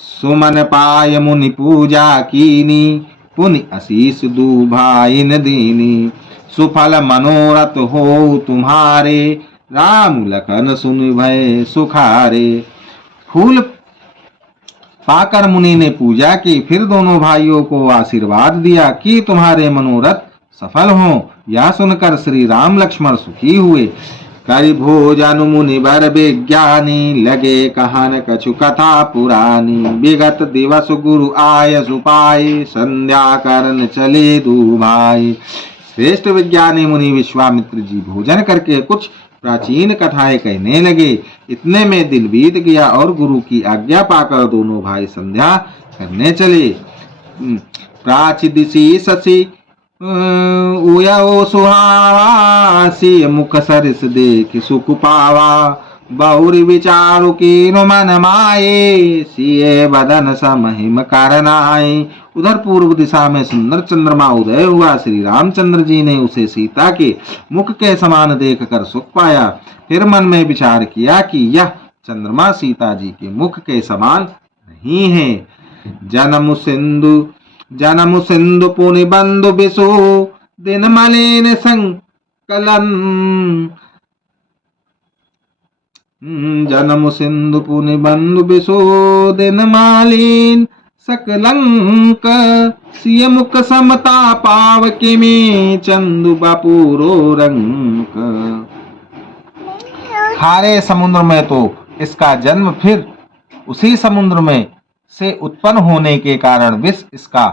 सुमन पाय मुनि पूजा कीनी, पुनि आशीष दुभाइन दीनी। सुफल मनोरथ हो तुम्हारे, राम लखन सुन भय सुखारे। फूल पाकर मुनि ने पूजा की, फिर दोनों भाइयों को आशीर्वाद दिया कि तुम्हारे मनोरथ सफल हों। यह सुनकर श्री राम लक्ष्मण सुखी हुए। करि भोजन मुनि बर विज्ञानी, लगे कहन कछु कथा पुरानी। विगत दिवस गुरु आय सुपाई, संध्या करन चले दू भाई। श्रेष्ठ विज्ञानी मुनि विश्वामित्र जी भोजन करके कुछ प्राचीन कथाएं कहने लगे। इतने में दिन बीत गया और गुरु की आज्ञा पाकर दोनों भाई संध्या करने चले। प्राचिदिशी शशि उयो सुहावा, सिय मुख सरिस देख सुख पावा। बहुरी विचारु कीनु मन माये, सिय बदन समहिम करनाए। उधर पूर्व दिशा में सुंदर चंद्रमा उदय हुआ। श्री रामचंद्र जी ने उसे सीता के मुख के समान देखकर सुख पाया। फिर मन में विचार किया कि यह चंद्रमा सीता जी के मुख के समान नहीं है। जन्म सिंधु पुनि बंधु बिसु, दिन मलिन संकलन। जन्म सिंधु पुनि बंधु बिसु, दिन मालिन सकलंक। सिय मुख समता पाव किमी, चंदु बापूरो रंक। खारे समुद्र में तो इसका जन्म, फिर उसी समुद्र में से उत्पन्न होने के कारण विष इसका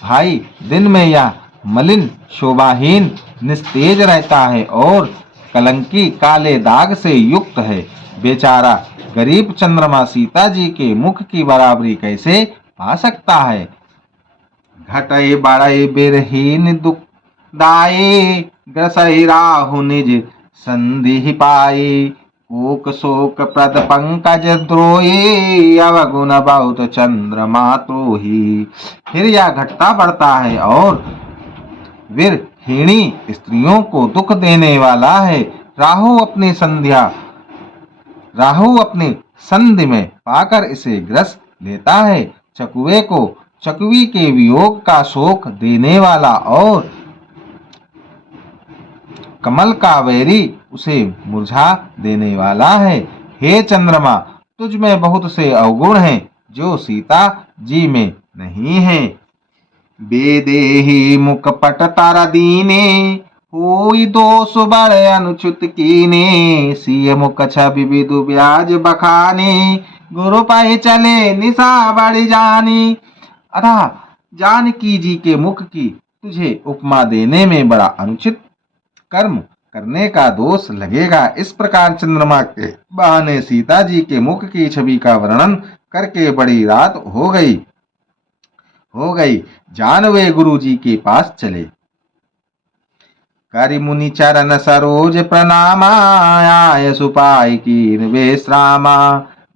भाई। दिन में यह मलिन शोभाहीन निस्तेज रहता है और कलंकी काले दाग से युक्त है। बेचारा गरीब चंद्रमा सीता जी के मुख की बराबरी कैसे पा सकता है। घटई बड़ई बिरहीन दुख दाये, ग्रसई राहु निज संधि पाई। कोक शोक प्रद पंकज द्रोही, अवगुण बहुत चंद्रमा त्रोही। फिर यह घटता बढ़ता है और वीरहीणी स्त्रियों को दुख देने वाला है। राहु अपनी संधि में पाकर इसे ग्रस लेता है। चकुए को चकुवी के वियोग का शोक देने वाला और कमल का वैरी उसे मुरझा देने वाला है। हे चंद्रमा, तुझ में बहुत से अवगुण हैं जो सीता जी में नहीं है। बेदेही मुख पट तारा दीने, होई दोष बड़ अनुचित कीने। सिय मुख छवि विदु ब्याज बखाने, गुरु पाए चले निशा बड़ी जानी। अतः जानकी जी के मुख की तुझे उपमा देने में बड़ा अनुचित कर्म करने का दोष लगेगा। इस प्रकार चंद्रमा के बहाने सीता जी के मुख की छवि का वर्णन करके बड़ी रात हो गई। जानवे गुरु जी के पास चले। करि मुनि चरण सरोज प्रणामा, आय सुपाई कीन विश्रामा।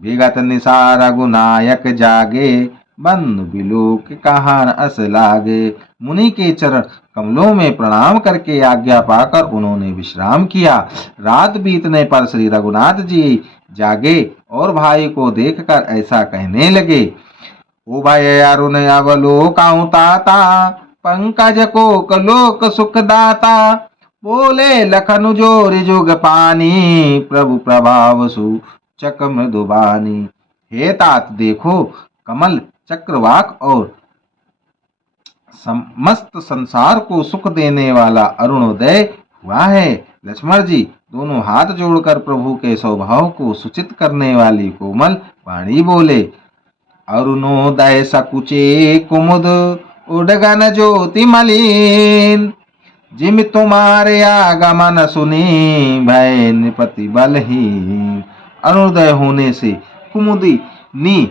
विगत निशा रघुनायक जागे, बंधु बिलोक कहान अस लागे। मुनि के चरण कमलों में प्रणाम करके आज्ञा पाकर उन्होंने विश्राम किया। रात बीतने पर श्री रघुनाथ जी जागे और भाई को देखकर ऐसा कहने लगे। उभय अरुण अवलोकं ताता, पंकज कोक लोक सुखदाता। बोले लखन जोरि जुग पानी, प्रभु प्रभाव सूचक मृदुबानी। हे तात, देखो कमल चक्रवाक और समस्त संसार को सुख देने वाला अरुणोदय हुआ है। लक्ष्मण जी दोनों हाथ जोड़कर प्रभु के स्वभाव को सूचित करने वाली कोमल वाणी बोले। अरुणोदय सकुचे कुमुद, उडगन ज्योति मलिन। जिम तुम्हारे आगमन सुनी, भय नृपति बलहीन। अरुणोदय होने से कुमुदी नी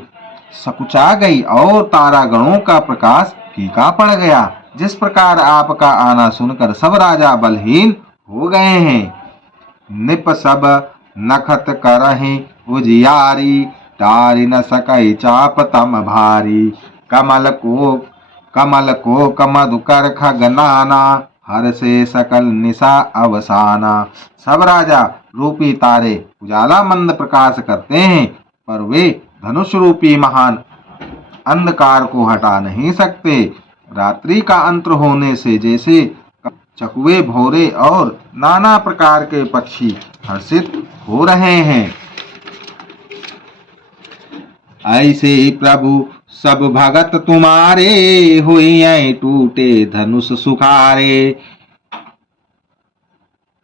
सकुचा गई और तारागणों का प्रकाश फीका पड़ गया। जिस प्रकार आपका आना सुनकर सब राजा बलहीन हो गए हैं। निप सब नखत करहि उजियारी, तारि न सकई चाप तम भारी। कमल को मधुकर खगनाना, हर से सकल निशा अवसाना। सब राजा रूपी तारे उजाला मंद प्रकाश करते हैं, पर वे धनुष रूपी महान अंधकार को हटा नहीं सकते। रात्रि का अंत होने से जैसे चकवे, भौरे और नाना प्रकार के पक्षी हर्षित हो रहे हैं, ऐसे प्रभु सब भगत तुम्हारे हुए टूटे धनुष सुखारे।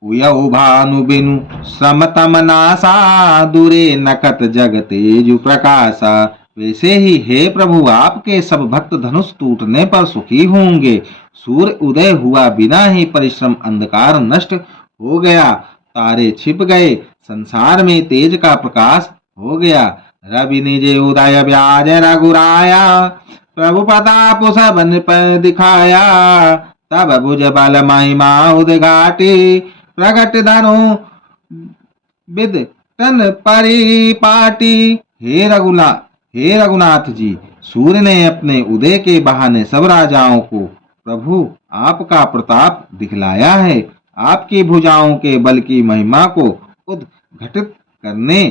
उयऊ भानु बिनु श्रम तम नासा, दूरे नकत जग तेजु प्रकाशा। वैसे ही हे प्रभु, आपके सब भक्त धनुष टूटने पर सुखी होंगे। सूर्य उदय हुआ बिना ही परिश्रम अंधकार नष्ट हो गया, तारे छिप गए, संसार में तेज का प्रकाश हो गया। रवि निज उदय व्याज रघुराया, प्रभु प्रताप सब नृप दिखाया। तब भुज बल महिमा उद्घाटी, प्रगट धनु विद तन परिपाटी। हे रघुनाथ जी, सूर्य ने अपने उदय के बहाने सब राजाओं को प्रभु आपका प्रताप दिखलाया है। आपकी भुजाओं के बल की महिमा को उद्घटित करने,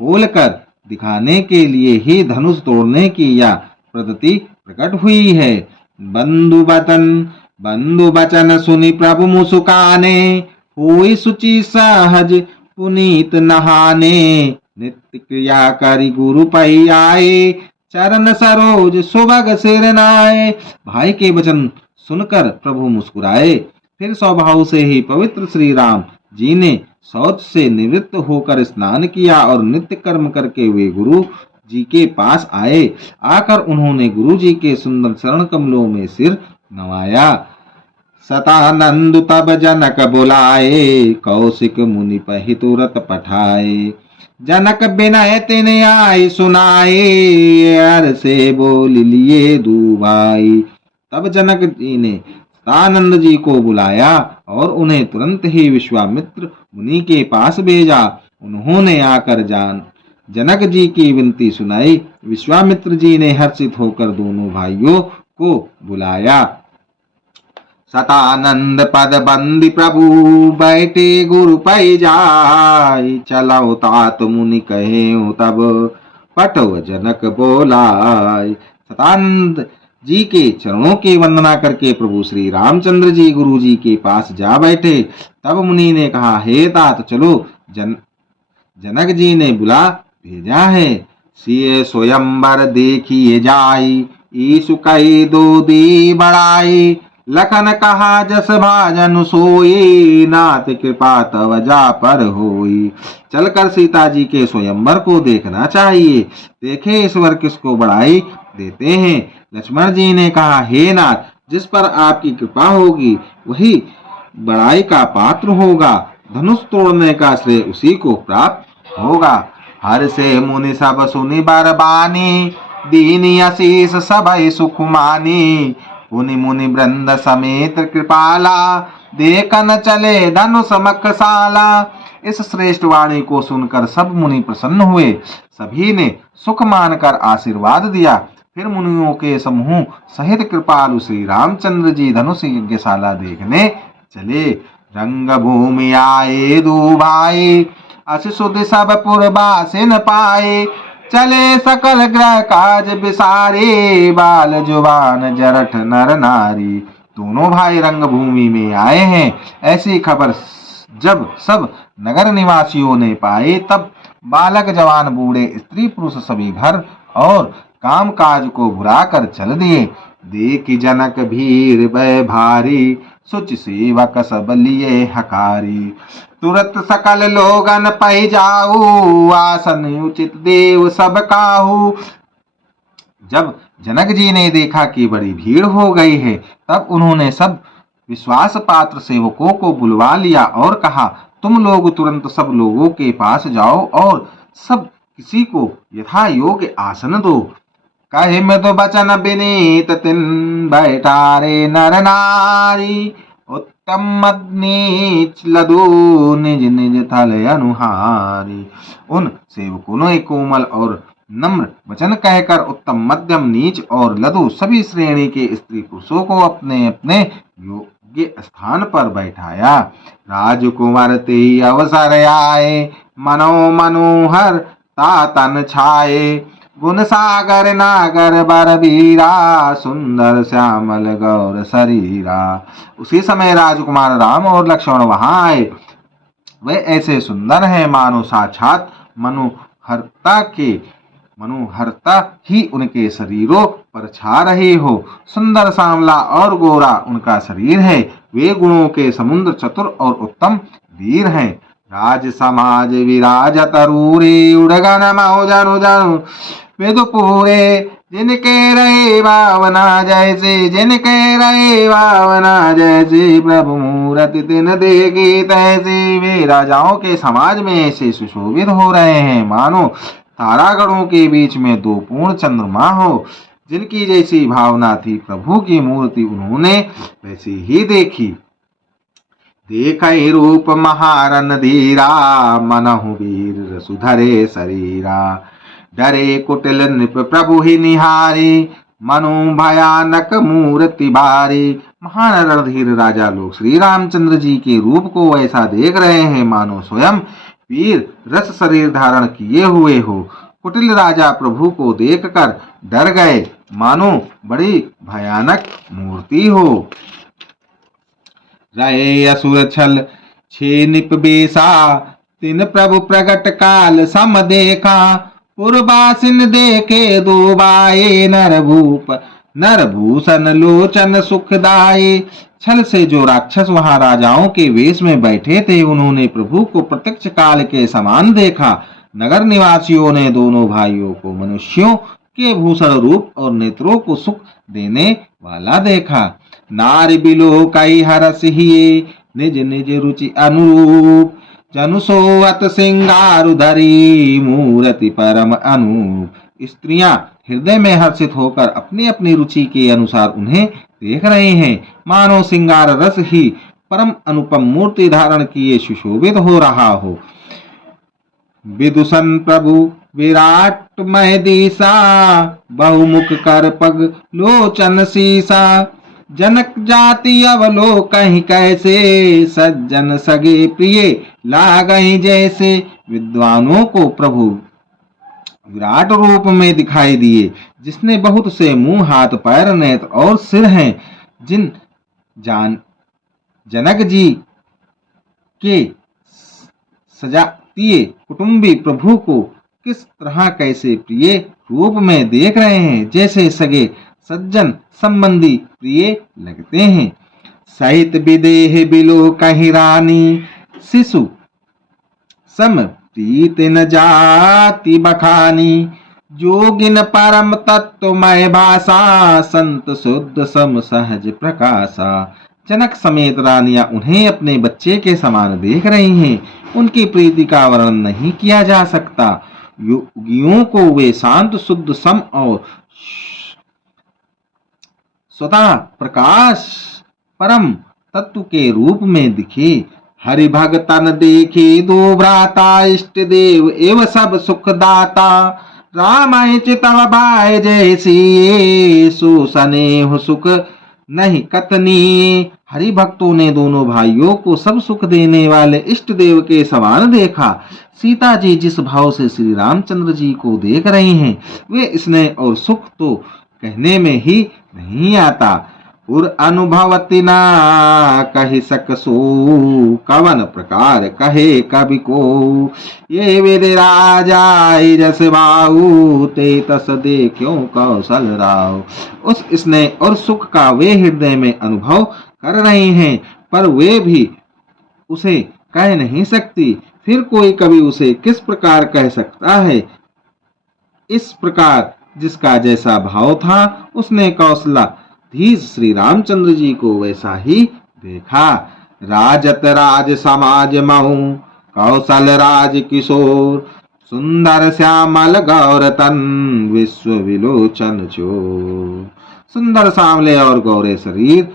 खोलकर दिखाने के लिए ही धनुष तोड़ने की यह पद्धति प्रकट हुई है। बंधु बचन सुनि प्रभु मुस्काने, हुई सुचि सहज पुनीत नहाने। नित्य क्रिया करि गुरु पै आए, चरण सरोज सुभग सिर नाए। भाई के वचन सुनकर प्रभु मुस्कुराए। फिर स्वभाव से ही पवित्र श्री राम जी ने शौच से निवृत्त होकर स्नान किया और नित्य कर्म करके वे गुरु जी के पास आए। आकर उन्होंने गुरु जी के सुंदर चरण कमलों में सिर नवाया। सतानंद तब जनक बुलाए, कौशिक मुनि पहि तुरत पठाए। जनक बिनय तिन आए सुनाए, अर से बोल लिए दुभाई। तब जनक जी ने सतानंद जी को बुलाया और उन्हें तुरंत ही विश्वामित्र मुनि के पास भेजा। उन्होंने आकर जनक जी की विनती सुनाई। विश्वामित्र जी ने हर्षित होकर दोनों भाइयों को बुलाया। सतानंद पद बंदी प्रभु, बैठे गुरु पै जाय। चलो तात मुनि कहे तब, पटव जनक बोलाय। सतानंद जी के चरणों की वंदना करके प्रभु श्री रामचंद्र जी गुरु जी के पास जा बैठे। तब मुनि ने कहा, हे तात चलो, जनक जी ने बुला भेजा है। सिए स्वयंवर देखिए जाई, ईसु कई दो दी बड़ाई। लखन कहा जस भाजन सोई, नाथ कृपा तव जा पर होई। चलकर सीता जी के स्वयंवर को देखना चाहिए, देखे ईश्वर किसको बड़ाई देते हैं। लक्ष्मण जी ने कहा, हे नाथ, जिस पर आपकी कृपा होगी वही बड़ाई का पात्र होगा। धनुष तोड़ने का श्रेय उसी को प्राप्त होगा। हर से मुनि सब सुनि बरबानी, दीनी आशीष सबई सुख मानी। मुनि मुनि वृंद समेत कृपाला, देखन चले धनुष मखशाला। इस श्रेष्ठ वाणी को सुनकर सब मुनि प्रसन्न हुए। सभी ने सुख मानकर आशीर्वाद दिया। फिर मुनियों के समूह सहित कृपालु श्री रामचंद्र जी धनुष यज्ञशाला देखने चले। रंग भूमि आए दो भाई, अस सुध सब पुरबासिन पाए। चले सकल ग्रह काज बिसारे, बाल जुबान जरठ नर नारी। दोनों भाई रंग भूमि में आए हैं। ऐसी खबर जब सब नगर निवासियों ने पाई, तब बालक जवान बूढ़े स्त्री पुरुष सभी घर और काम काज को भुलाकर चल दिए। देखी जनक भीड़ भय भारी, सुच सेवक सब लिए हकारी। तुरत सकल लोगन पै जाऊ, आसन उचित देव सब काहू। जब जनक जी ने देखा कि बड़ी भीड़ हो गई है, तब उन्होंने सब विश्वास पात्र सेवकों को बुलवा लिया और कहा, तुम लोग तुरंत सब लोगों के पास जाओ और सब किसी को यथा योग्य आसन दो। कहे में तो बचन विनीत तिन बैठारे नर नारी। उत्तम मद नीच लदो निज निज थल अनुहारी। उन सेवकों ने कोमल और नम्र वचन कहकर उत्तम, मध्यम, नीच और लघु सभी श्रेणी के स्त्री पुरुषों को अपने अपने योग्य स्थान पर बैठाया। राजकुमार ते अवसर आए, मनो मनोहर तातन छाए। गुण सागर नागर बर बीरा, सुंदर श्यामल गौर शरीरा। उसी समय राजकुमार राम और लक्ष्मण वहां आए। वे ऐसे सुंदर हैं मानो साक्षात मनोहरता ही उनके शरीरों पर छा रही हो। सुंदर सांवला और गोरा उनका शरीर है। वे गुणों के समुद्र, चतुर और उत्तम वीर हैं। राज समाज विराज तरूरे, उड़गन महो जानु जानु वेद पूरे। जिनके रहे भावना जैसे, जिनके रहे भावना जैसे, प्रभु मूरति तिन देखी तैसे। वे राजाओं के समाज में ऐसे सुशोभित हो रहे हैं मानो तारागणों के बीच में दो पूर्ण चंद्रमा हो। जिनकी जैसी भावना थी प्रभु की मूर्ति उन्होंने वैसी ही देखी। देखै रूप महारन धीरा, मनहु वीर सुधरे शरीरा। डरे कुटिल नृप प्रभु ही निहारी, मनु भयानक मूर्ति भारी। महान रणधीर राजा लोग श्री रामचंद्र जी के रूप को ऐसा देख रहे हैं मानो स्वयं वीर रस शरीर धारण किए हुए हो। कुटिल राजा प्रभु को देखकर डर गए मानो बड़ी भयानक मूर्ति हो। रहे असुर छल छे निप बेसा, तिन प्रभु प्रगट काल सम देखा। पुरबासिन देखे दो बाए, नरभूषण लोचन सुखदाये। छल से जो राक्षस वहां राजाओं के वेश में बैठे थे उन्होंने प्रभु को प्रत्यक्ष काल के समान देखा। नगर निवासियों ने दोनों भाइयों को मनुष्यों के भूषण रूप और नेत्रों को सुख देने वाला देखा। नारी बिलो कई हरस हिये, निज निज रुचि अनुरूप। जनु सोवत सिंगारु धरी, मूर्ति परम अनूप। स्त्रियां हृदय में हर्षित होकर अपनी अपनी रुचि के अनुसार उन्हें देख रहे हैं मानो सिंगार रस ही परम अनुपम मूर्ति धारण किए सुशोभित हो रहा हो। विदुषण प्रभु विराट महदीसा, बहुमुख कर पग लोचन सीसा। जनक जाति अवलोकहि कैसे, सज्जन सगे प्रिय लागहि जैसे। विद्वानों को प्रभु विराट रूप में दिखाई दिए, जिसने बहुत से मुंह, हाथ, पैर, नेत्र और सिर हैं। जनक जी के सजातीय कुटुंबी प्रभु को किस तरह कैसे प्रिय रूप में देख रहे हैं, जैसे सगे सज्जन संबंधी प्रिय लगते हैं। सहित विदेह बिलो कहीं रानी, शिशु सम प्रीत न जाति बखानी। जोगिन परम तत्वमय भाषा, संत शुद्ध सम सहज प्रकाशा। जनक समेत रानियां उन्हें अपने बच्चे के समान देख रही हैं। उनकी प्रीति का वर्णन नहीं किया जा सकता। योगियों को वे शांत, शुद्ध, सम और स्वतः प्रकाश परम तत्व के रूप में दिखे। हरि भगतन देखे दो भ्राता, इष्ट देव एवं सब सुखदाता। राम चितव भाई जैसी, सो स्नेह सुख नहीं कतनी। हरि भक्तों ने दोनों भाइयों को सब सुख देने वाले इष्ट देव के समान देखा। सीता जी जिस भाव से श्री रामचंद्र जी को देख रही हैं, वे स्नेह और सुख तो कहने में ही नहीं आता। उर अनुभवति ना कहि सकसो, कवन प्रकार कहे कवि को। ये वेद राजा जस बाऊ, ते तस देखो कौशल राव। उस स्नेह और सुख का वे हृदय में अनुभव कर रहे हैं, पर वे भी उसे कह नहीं सकती। फिर कोई कवि उसे किस प्रकार कह सकता है। इस प्रकार जिसका जैसा भाव था, उसने कौशलाधीश श्री रामचंद्र जी को वैसा ही देखा। राजत राज समाज महु, कौशल राज किशोर। सुंदर श्यामल गौर तन, विश्व विलोचन चोर। सुंदर सांवले और गौरे शरीर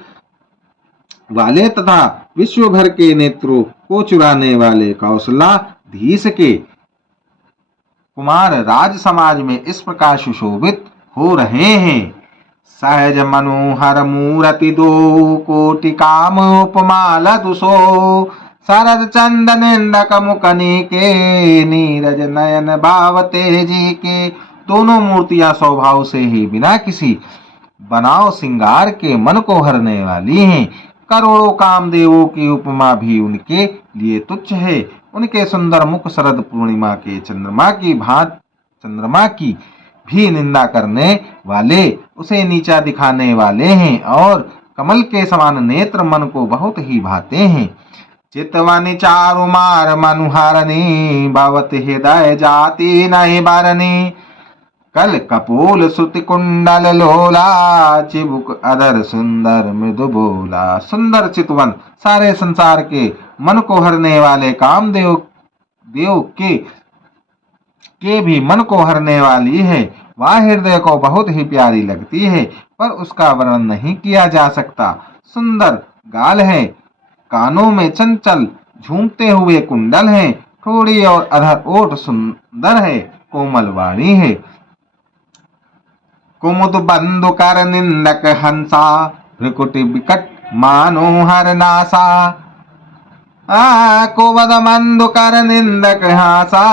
वाले तथा विश्व भर के नेत्रों को चुराने वाले कौशलाधीश के कुमार राज समाज में इस प्रकार सुशोभित हो रहे हैं। सहज मनोहर मूर्ति दो, कोटि काम उपमाल दुसो। शरद चंदन इंदक मुकनी के, नीरज नयन भाव तेजी के। दोनों मूर्तियां स्वभाव से ही बिना किसी बनाव श्रृंगार के मन को हरने वाली हैं। करोड़ों कामदेवों की उपमा भी उनके लिए तुच्छ है। उनके सुंदर मुख शरद पूर्णिमा के चंद्रमा की भी निंदा करने वाले, उसे नीचा दिखाने वाले हैं और कमल के समान नेत्र मन को बहुत ही भाते हैं। चितवनि चारु मार मनुहारनी, भवत हृदय जाति नहीं बारनी। कल कपोल श्रुति कुंडल लोला, चिबुक अधर सुंदर मृदु बोला। सुंदर चितवन सारे संसार के मन को हरने वाले कामदेव के भी मन को हरने वाली है। वह हृदय को बहुत ही प्यारी लगती है, पर उसका वर्णन नहीं किया जा सकता। सुंदर गाल है, कानों में चंचल झूमते हुए कुंडल है, ठोड़ी और अधर ओठ सुंदर है, कोमल वाणी है। कुमुद बंधु कर निंदक हंसा, भ्रिकुटि विकट मानोहर नासा। कुमुद बंधु कर निंदक हासा,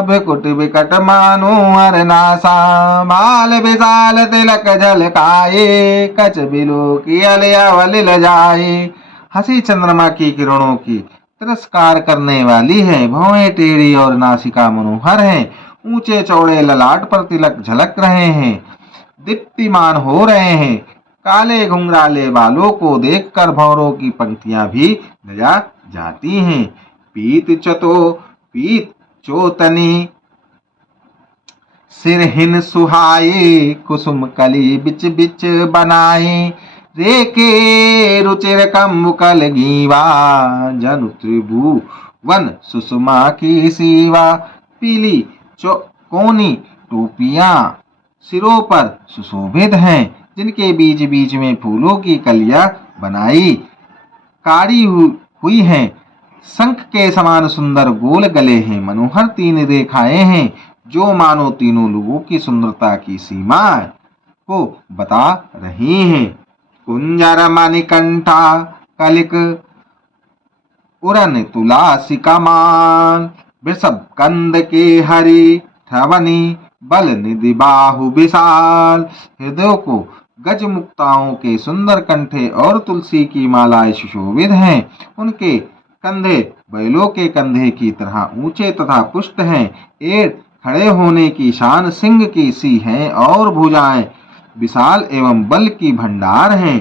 भ्रिकुटि विकट मानोहर नासा। बाल विशाल तिलक झलकाए, कच बिलो की अवलिल जाए। हंसी चंद्रमा की किरणों की तिरस्कार करने वाली है। भौहें टेढ़ी और नासिका मनोहर है। ऊंचे चौड़े ललाट पर तिलक झलक रहे हैं, दीप्तिमान हो रहे हैं। काले घुंघराले बालों को देखकर भौरों की पंक्तियां भी लजा जाती हैं। पीत चोतनी सिरहिन सुहाए, कुसुम कली बिच बिच बनाए। रेके रुचिर कम्बुकल गीवा, जनु त्रिभुवन सुषमा की सीवा। पीली कोनी टोपियां सिरों पर सुशोभित हैं, जिनके बीच बीच में फूलों की कलियां बनाई काढ़ी हुई हैं। शंख के समान सुंदर गोल गले हैं। मनोहर तीन रेखाएं हैं, जो मानो तीनों लोगों की सुंदरता की सीमा को बता रही हैं। कुंजर मणिकंठा कलिक उरन तुलासी कमान, वृषभ कंद के हरि ठवनी, बल निधि बाहु विशाल। हृदयों को गज मुक्ताओं के सुंदर कंठे और तुलसी की मालाएं सुशोभित हैं। उनके कंधे बैलों के कंधे की तरह ऊंचे तथा पुष्ट हैं। एड़ खड़े होने की शान सिंह की सी है और भुजाएं विशाल एवं बल की भंडार हैं।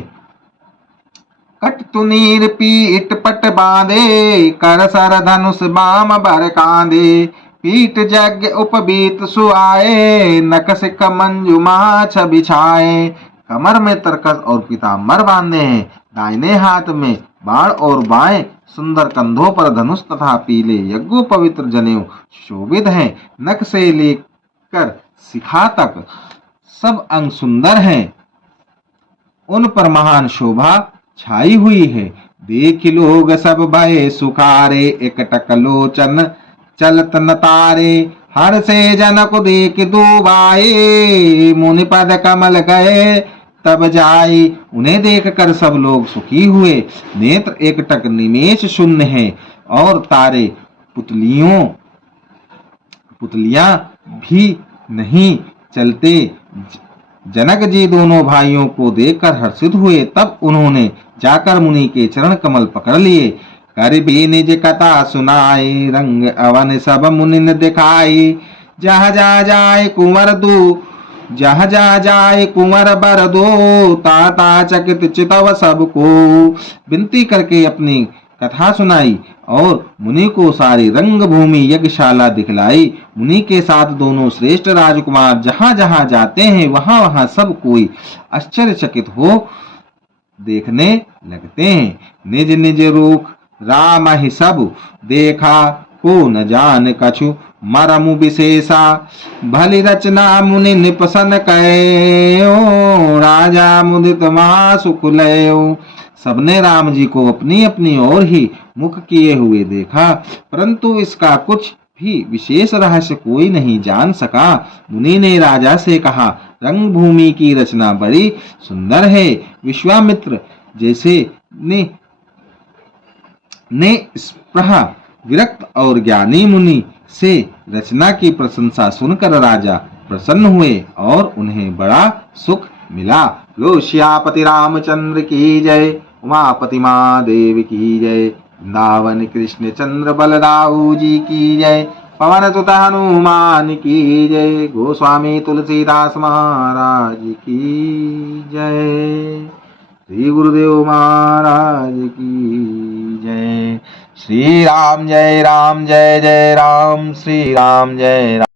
कट तुनीर पीठ पट बांधे, कर सर धनुष बाम बर कांधे। पीठ यज्ञ उपबीत सुआए, नक सिक मंजू माछ बिछाए। कमर में तरकस और पीताम्बर बांधे हैं। दाहिने हाथ में बाण और बाएं सुंदर कंधों पर धनुष तथा पीले यज्ञोपवित्र जनेऊ शोभित हैं। नख से लेकर शिखा तक सब अंग सुंदर हैं। उन पर महान शोभा छाई हुई है। देख लोग सब भय सुखारे, एकटक लोचन चलत न तारे। हर से जनक देख दुबाए, मुनि पद कमल गए तब जाई। उन्हें देखकर सब लोग सुखी हुए। नेत्र एकटक निमेष शून्य है और तारे पुतलियां भी नहीं चलते। जनक जी दोनों भाइयों को देखकर हर्षित हुए। तब उन्होंने जाकर मुनि के चरण कमल पकड़ लिए। कर भी निज कथा सुनाए, रंग अवन सब मुनि ने दिखाई। जहाँ जा जाए कुंवर बर दो, ताता चकित चितव सबको। विनती करके अपनी कथा सुनाई और मुनि को सारी रंग भूमि यज्ञशाला दिखलाई। मुनि के साथ दोनों श्रेष्ठ राजकुमार जहां जहां जाते हैं, वहां वहां सब कोई आश्चर्यचकित हो देखने लगते हैं। निज निज रूप राम ही सब देखा, को न जान कछु मरमु विशेषा। भली रचना मुनि निपसन कयो, राजा मुदित महासुख लयो। सबने राम जी को अपनी अपनी ओर ही मुख किए हुए देखा, परंतु इसका कुछ भी विशेष रहस्य कोई नहीं जान सका। मुनि ने राजा से कहा, रंग भूमि की रचना बड़ी सुंदर है। विश्वामित्र जैसे ने स्पृहा विरक्त और ज्ञानी मुनि से रचना की प्रशंसा सुनकर राजा प्रसन्न हुए और उन्हें बड़ा सुख मिला। लो श्यापति रामचंद्र की जय, उमापति महादेव की जय, वृंदावन कृष्ण चंद्र बलदाऊ जी की जय, पवन सुत हनुमान की जय, गोस्वामी तुलसीदास महाराज की जय, श्री गुरुदेव महाराज की जय। श्री राम जय राम, जय जय राम, श्री राम जय राम।